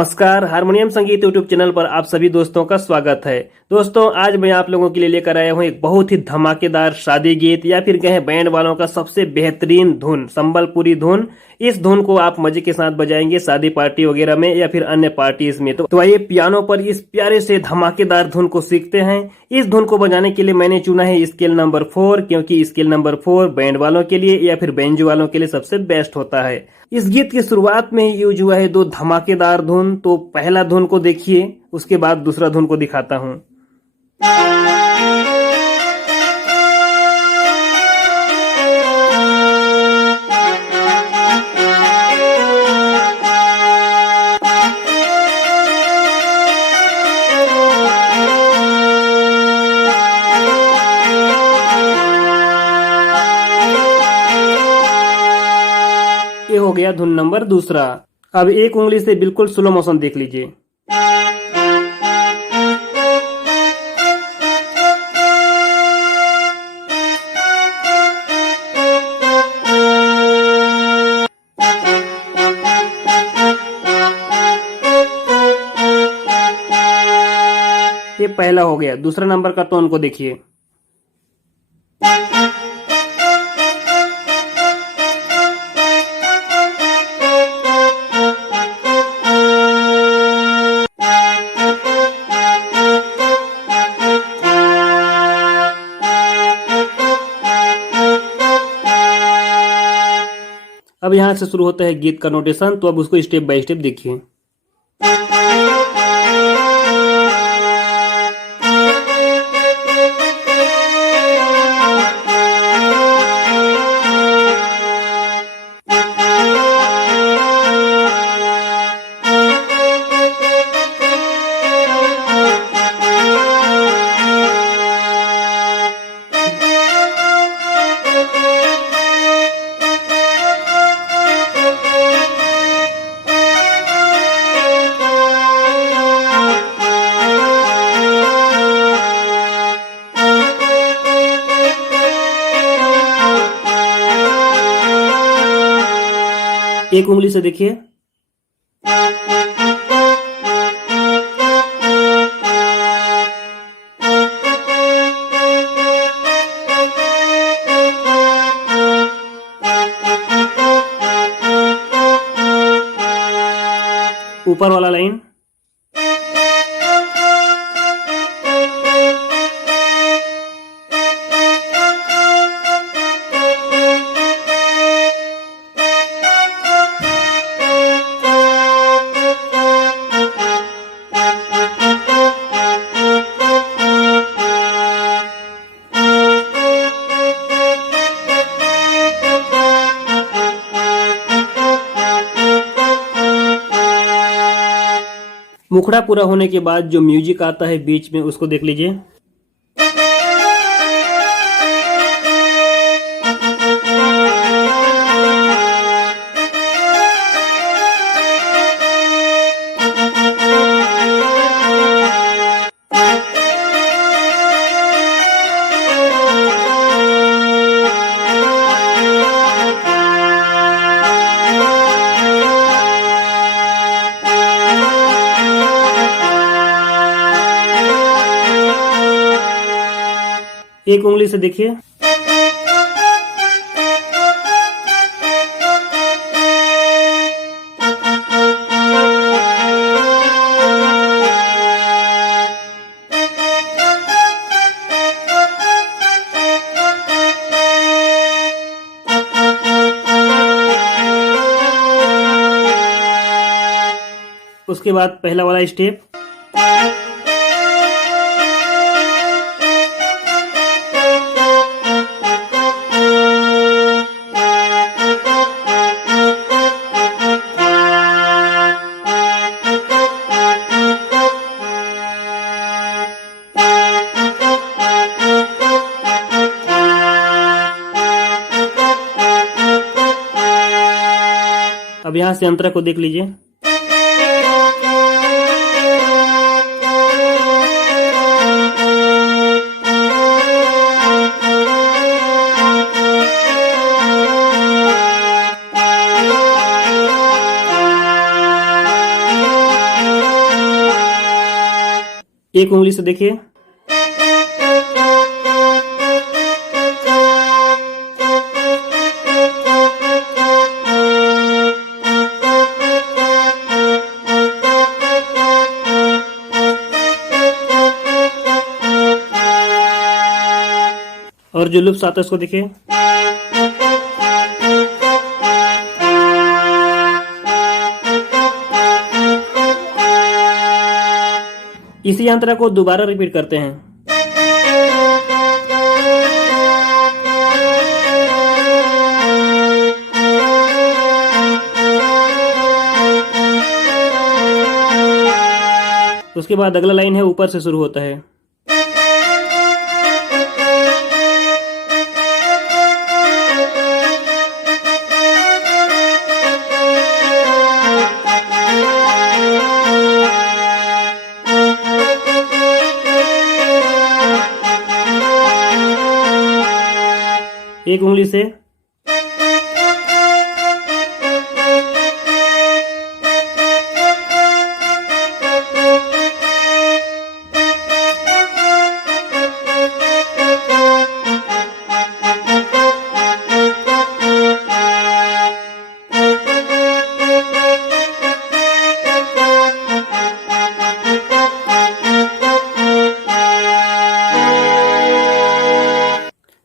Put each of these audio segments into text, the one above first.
नमस्कार, हारमोनियम संगीत YouTube channel पर आप सभी दोस्तों का स्वागत है। दोस्तों, आज मैं आप लोगों के लिए लेकर आया हूं एक बहुत ही धमाकेदार शादी गीत या फिर कहें बैंड वालों का सबसे बेहतरीन धुन, संबलपुरी धुन। इस धुन को आप मजे के साथ बजाएंगे शादी पार्टी वगैरह में या फिर अन्य पार्टीज में। तो आइए पियानो पर इस प्यारे से धमाकेदार धुन को सीखते हैं। इस धुन को बजाने के लिए मैंने चुना है स्केल नंबर 4, क्योंकि स्केल नंबर 4 बैंड वालों के लिए या फिर बेंजो वालों के लिए सबसे बेस्ट होता है। इस गीत की शुरुआत में ही यूज हुआ है दो धमाकेदार धुन। तो पहला धुन को देखिए, उसके बाद दूसरा धुन को दिखाता हूं। ये हो गया धुन नंबर दूसरा। अब एक उंगली से बिल्कुल स्लो मोशन देख लीजिए। ये पहला हो गया। दूसरा नंबर का टोन को देखिए। अब यहां से शुरू होता है गीत का नोटेशन, तो अब उसको स्टेप बाय स्टेप देखिए। एक उंगली से देखिए। ऊपर वाला लाइन। मुखड़ा पूरा होने के बाद जो म्यूजिक आता है बीच में, उसको देख लीजिए। एक उंगली से देखिए। उसके बाद पहला वाला स्टेप। अब यहां से अंतरा को देख लीजिए। एक उंगली से देखिए। और जो लुप्स आता है उसको देखिए। इसी यात्रा को दोबारा रिपीट करते हैं। उसके बाद अगला लाइन है ऊपर से शुरू होता है। एक उंगली से।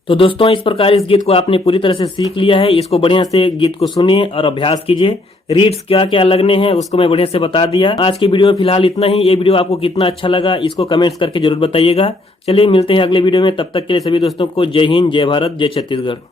तो दोस्तों, इस प्रकार इस गीत को आपने पूरी तरह से सीख लिया है। इसको बढ़िया से गीत को सुनिए और अभ्यास कीजिए। रीड्स क्या क्या लगने हैं उसको मैं बढ़िया से बता दिया। आज की वीडियो में फिलहाल इतना ही। ये वीडियो आपको कितना अच्छा लगा इसको कमेंट्स करके जरूर बताइएगा। चलिए मिलते हैं अगले वीडियो में, तब तक के लिए सभी दोस्तों को जय हिंद, जय भारत, जय छत्तीसगढ़।